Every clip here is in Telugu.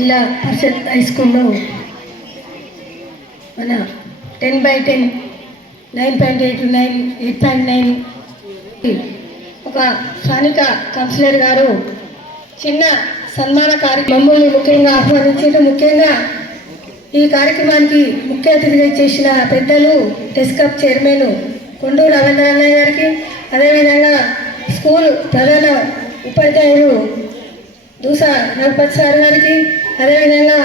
జిల్లా పరిషత్ హై స్కూల్లో మన ten by ten nine point eight nine eight point nine ఒక స్థానిక కౌన్సిలర్ గారు చిన్న సన్మాన కార్యక్రమం ముఖ్యంగా ఆహ్వానించారు ముఖ్యంగా ఈ కార్యక్రమానికి ముఖ్య అతిథిగా చేసిన పెద్దలు టెస్కప్ చైర్మన్ కొండూరు రవీంద్రనాథ్ గారికి అదేవిధంగా స్కూల్ ప్రధాన ఉపాధ్యాయులు దూసా నరపతి సార్ గారికి అదేవిధంగా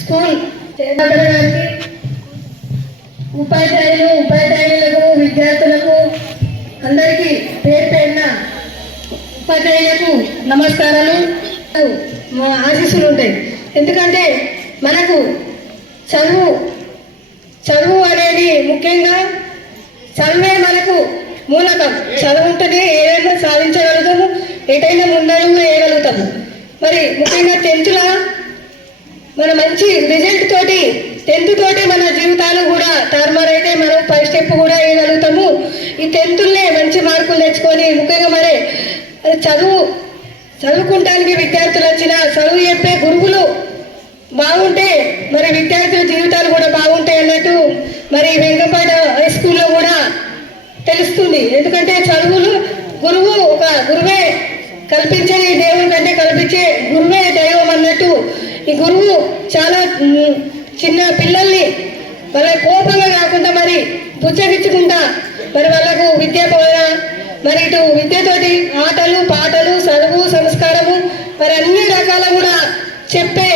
స్కూల్ చైర్మన్ గారికి ఉపాధ్యాయులు ఉపాధ్యాయులకు విద్యార్థులకు అందరికీ పేరు పైన ఉపాధ్యాయులకు నమస్కారాలు. మా ఆశీస్సులు ఉంటాయి. ఎందుకంటే మనకు చదువు చదువు అనేది ముఖ్యంగా చదువే మనకు మూలకం. చదువు ఉంటేనే ఏదైనా సాధించగలుగుతాము ఎటైనా ముందడుగు వేయగలుగుతాము. మరి ముఖ్యంగా టెన్త్లో మన మంచి రిజల్ట్ తోటి టెన్త్ తోటి మన జీవితాలు కూడా టార్మర్ అయితే మనం పై స్టెప్ కూడా వేయగలుగుతాము. ఈ టెన్త్లే మంచి మార్కులు తెచ్చుకొని ముఖ్యంగా మరి అది చదువు చదువుకుంటానికి విద్యార్థులు వచ్చిన చదువు చెప్పే గురువులు బాగుంటే మరి విద్యార్థుల జీవితాలు కూడా బాగుంటాయి అన్నట్టు మరి వెంకపాడ హై స్కూల్లో కూడా తెలుస్తుంది. ఎందుకంటే చదువులు గురువు ఒక గురువే కల్పించ దేవుడి కంటే కల్పించే గురువే దైవం అన్నట్టు ఈ గురువు చాలా మ్, చిన్న పిల్లల్ని వాళ్ళ కోపంగా కాకుండా మరి బుచ్చగించుకుంటా మరి వాళ్ళకు విద్య బోధన మరి ఇటు విద్యతోటి ఆటలు పాటలు చదువు సంస్కారము మరి అన్ని రకాల కూడా చెప్పే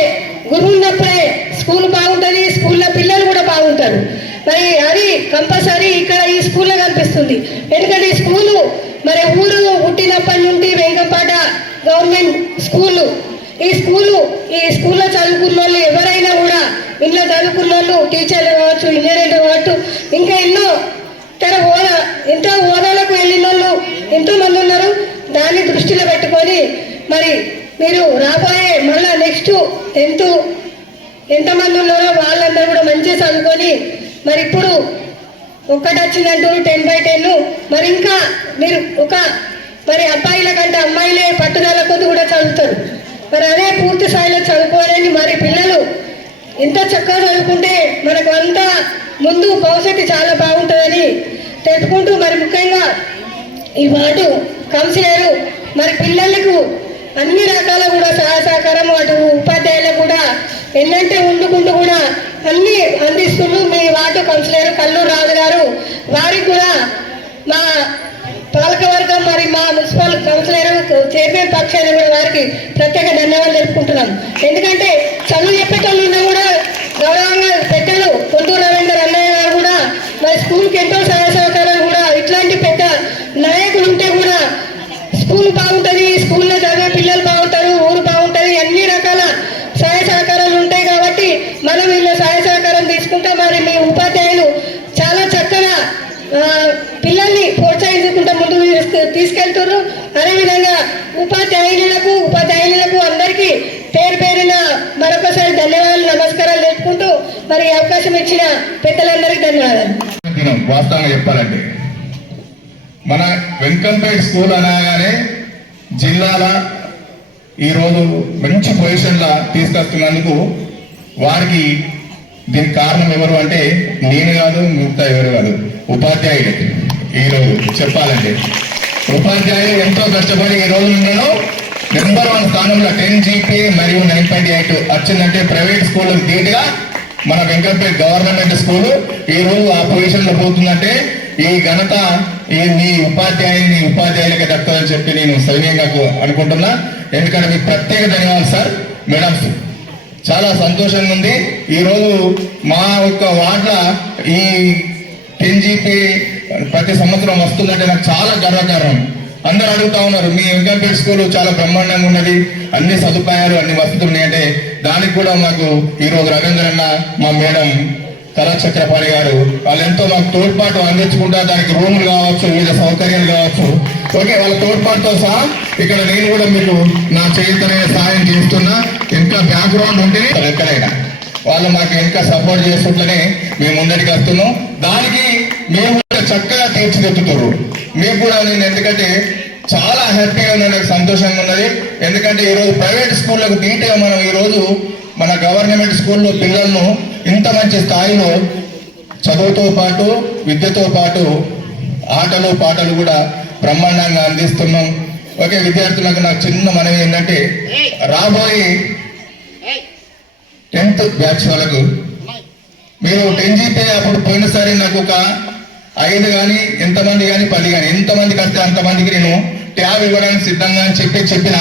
గురువు ఉన్నప్పుడే స్కూల్ బాగుంటుంది స్కూల్లో పిల్లలు కూడా బాగుంటారు. మరి అది కంపల్సరీ ఇక్కడ ఈ స్కూల్లో కనిపిస్తుంది. ఎందుకంటే ఈ స్కూలు మరి ఊరు పుట్టినప్పటి నుండి వెంకపాట గవర్నమెంట్ స్కూలు. ఈ స్కూలు ఈ స్కూల్లో చదువుకున్న వాళ్ళు ఎవరైనా కూడా ఇంట్లో చదువుకున్న వాళ్ళు టీచర్లు కావచ్చు ఇంజనీర్లు కావచ్చు ఇంకా ఎన్నో తన హోదా ఎంతో హోదాలకు పెట్టుకొని మరి మీరు రాబోయే మళ్ళా నెక్స్ట్ టెన్త్ ఎంతమంది ఉన్నారో వాళ్ళందరూ కూడా మంచిగా చదువుకొని మరి ఇప్పుడు ఒక్కటి వచ్చిందంటూ టెన్ బై టెన్ మరి ఇంకా మీరు ఒక మరి అబ్బాయిల కంటే అమ్మాయిలే పట్టుదల కొద్ది కూడా చదువుతారు. మరి అదే పూర్తి స్థాయిలో చదువుకోవాలని మరి పిల్లలు ఎంత చక్కగా చదువుకుంటే మనకు అంతా ముందు భవిష్యత్తు చాలా బాగుంటుందని తెలుపుకుంటూ మరి ముఖ్యంగా ఈ వార్డు కౌన్సిలర్ మరి పిల్లలకు అన్ని రకాల కూడా సహాయ సహకారం అటు ఉపాధ్యాయులకు కూడా ఎన్నంటే ఉండుకుంటూ కూడా అన్ని అందిస్తున్నారు. మీ వార్డు కౌన్సిలర్ కల్లూరు రాజు గారు. వారికి కూడా మా పాలకవర్గం మరి మా మున్సిపల్ కౌన్సిలర్ చైర్మన్ పక్షాన్ని కూడా వారికి ప్రత్యేక ధన్యవాదాలు తెలుపుకుంటున్నాం. ఎందుకంటే చదువు చెప్పేటోళ్ళు ఉన్నా కూడా గౌరవంగా పెద్దలు కొంటూరు రవీందర్ అన్నయ్య గారు కూడా మరి స్కూల్కి ఎంతో సహాయ సహకారాలు కూడా ఇట్లాంటి పెద్ద నాయకులు ఉంటే కూడా స్కూల్ బాగుంటుంది స్కూల్లో చదివే పిల్లలు బాగుంటారు ఊరు బాగుంటుంది అన్ని రకాల సహాయ సహకారాలు ఉంటాయి కాబట్టి మనం వీళ్ళ సహాయ సహకారం తీసుకుంటే మరి మీ ఉపాధ్యాయులు చాలా చక్కగా ఆ, పిల్లల్ని ప్రోత్సహించుకుంటూ ముందుకు తీసుకు- తీసుకెళ్తున్నారు అదేవిధంగా ఉపాధ్యాయులకు ఉపాధ్యాయులకు అందరికీ పేరు పేరున మరొకసారి ధన్యవాదాలు నమస్కారాలు తెలుపుకుంటూ మరి ఈ అవకాశం ఇచ్చిన పెద్దలందరికీ ధన్యవాదాలు. వాస్తవంగా చెప్పాలంటే మన వెంకంపేట్ స్కూల్ అనగానే జిల్లాల ఈరోజు మంచి పొజిషన్లా తీసుకొస్తున్నందుకు వారికి దీనికి కారణం ఎవరు అంటే నేను కాదు మిగతా ఎవరు కాదు ఉపాధ్యాయుడు ఈరోజు చెప్పాలంటే ఉపాధ్యాయులు ఎంతో కష్టపడి ఈ రోజు ఉన్నాడో నెంబర్ వన్ స్థానంలో టెన్ జీపీ మరియు నైన్ పాయింట్ ఎయిట్ వచ్చిందంటే ప్రైవేట్ స్కూల్ ధీటుగా మన వెంకటపేట గవర్నమెంట్ స్కూల్ ఈ రోజు ఆ పొజిషన్లో పోతుందంటే ఈ ఘనత ఈ మీ ఉపాధ్యాయుని ఉపాధ్యాయులకే దక్కుతుందని చెప్పి నేను సవినయంగా అనుకుంటున్నా. ఎందుకంటే మీకు ప్రత్యేక ధన్యవాదాలు సార్. మేడమ్స్ చాలా సంతోషంగా ఉంది. ఈ రోజు మా యొక్క వార్డుల ఈ టెన్ జీపీ ప్రతి సంవత్సరం వస్తుందంటే నాకు చాలా గర్వకారణం. అందరు అడుగుతా ఉన్నారు. మీ ఎంకంపేట్ స్కూల్ చాలా బ్రహ్మాండంగా ఉన్నది. అన్ని సదుపాయాలు అన్ని వసతులు ఉన్నాయంటే దానికి కూడా మాకు ఈరోజు రవీంద్ర అన్న మా మేడం కళాచక్రపాణి గారు వాళ్ళు ఎంతో మాకు తోడ్పాటు అందించుకుంటా దానికి రూములు కావచ్చు వివిధ సౌకర్యాలు కావచ్చు. ఓకే వాళ్ళ తోడ్పాటుతో సహా ఇక్కడ నేను కూడా మీకు నా చేతనే సహాయం చేస్తున్నా. ఇంకా బ్యాక్గ్రౌండ్ ఉంటే ఎక్కడైనా. వాళ్ళు మాకు ఇంకా సపోర్ట్ చేస్తుంటేనే మేము ముందరికి వస్తున్నాం. దానికి మేము కూడా చక్కగా తీర్చిదిద్దుతారు మీకు కూడా నేను ఎందుకంటే చాలా హ్యాపీగా ఉంది నాకు సంతోషంగా ఉన్నది. ఎందుకంటే ఈరోజు ప్రైవేట్ స్కూళ్ళకు ధీటుగా మనం ఈరోజు మన గవర్నమెంట్ స్కూల్లో పిల్లలను ఇంత మంచి స్థాయిలో చదువుతో పాటు విద్యతో పాటు ఆటలు పాటలు కూడా బ్రహ్మాండంగా అందిస్తున్నాం. ఓకే విద్యార్థులకు నాకు చిన్న మనవి ఏంటంటే రాబోయే టెన్త్ బ్యాచ్ వాళ్ళకు మీరు టెన్ జీపీ అప్పుడు పోయినసారి నాకు ఒక ఐదు కానీ ఎంతమంది కానీ పది కానీ ఎంతమందికి వస్తే అంతమందికి నేను ట్యాబ్ ఇవ్వడానికి సిద్ధంగా అని చెప్పి చెప్పిన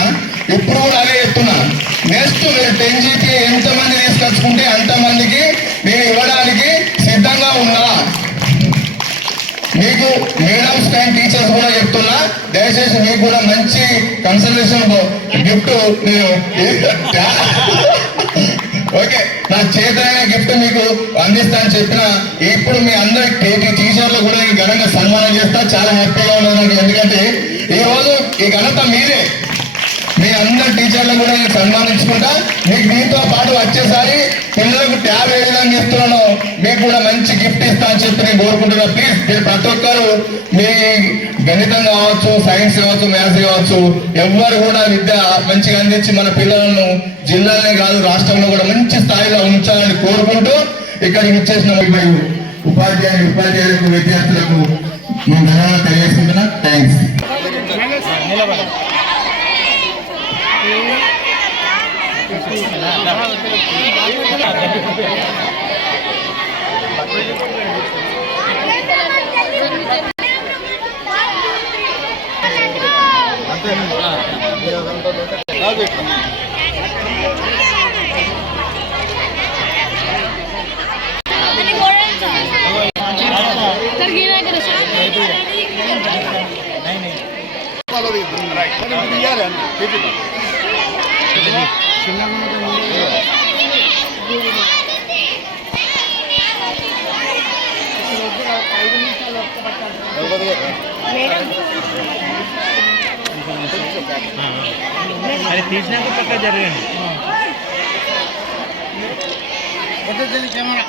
ఇప్పుడు కూడా అదే చెప్తున్నా. నెక్స్ట్ టెన్ జీపీ ఎంతమంది తీసుకొచ్చుకుంటే అంతమందికి నేను ఇవ్వడానికి సిద్ధంగా ఉన్నా. మీకు మేడమ్స్ అండ్ టీచర్స్ కూడా చెప్తున్నా. దయచేసి మీకు కూడా మంచి కన్సల్టేషన్ గిఫ్ట్ నేను. ఓకే. నా చేతనైన గిఫ్ట్ మీకు అందిస్తాను చెప్పిన ఇప్పుడు మీ అందరి టీచర్లు కూడా ఈ ఘనంగా సన్మానం చేస్తా. చాలా హ్యాపీగా ఉన్నాను ఎందుకంటే ఈ రోజు ఈ ఘనత మీదే. అందరి టీచర్లను కూడా నేను సన్మానించుకుంటా. మీకు దీంతో పాటు వచ్చేసారి పిల్లలకు ట్యాబ్ ఏ విధంగా ఇస్తున్నాను మీకు కూడా మంచి గిఫ్ట్ ఇస్తా అని చెప్పి నేను కోరుకుంటున్నా. ప్లీజ్ మీరు ప్రతి ఒక్కరు మీ గణితం కావచ్చు సైన్స్ కావచ్చు మ్యాథ్స్ కావచ్చు ఎవ్వరు కూడా విద్య మంచిగా అందించి మన పిల్లలను జిల్లాలనే కాదు రాష్ట్రంలో కూడా మంచి స్థాయిలో ఉంచాలని కోరుకుంటూ ఇక్కడికి ఇచ్చేసిన ఉపాధ్యాయులు ఉపాధ్యాయులకు విద్యార్థులకు నేను ధనాలు తెలియజేసుకుంటున్నా మేడం అరే తీసినాక పక్క జరగండి కెమెరా